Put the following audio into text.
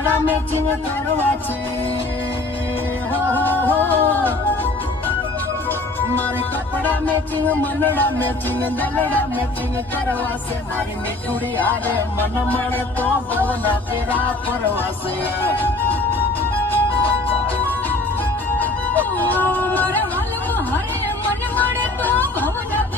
કપડા મેચિંગ કરવા છે હો મારે કપડા મેચિંગ મનડા મેચિંગ દલડા મેચિંગ કરવા છે મારી મીઠુડી આરે મન મળે તો ભવના તેરા ફરવા છે મારા હાલમાં હરે મન મળે તો ભવના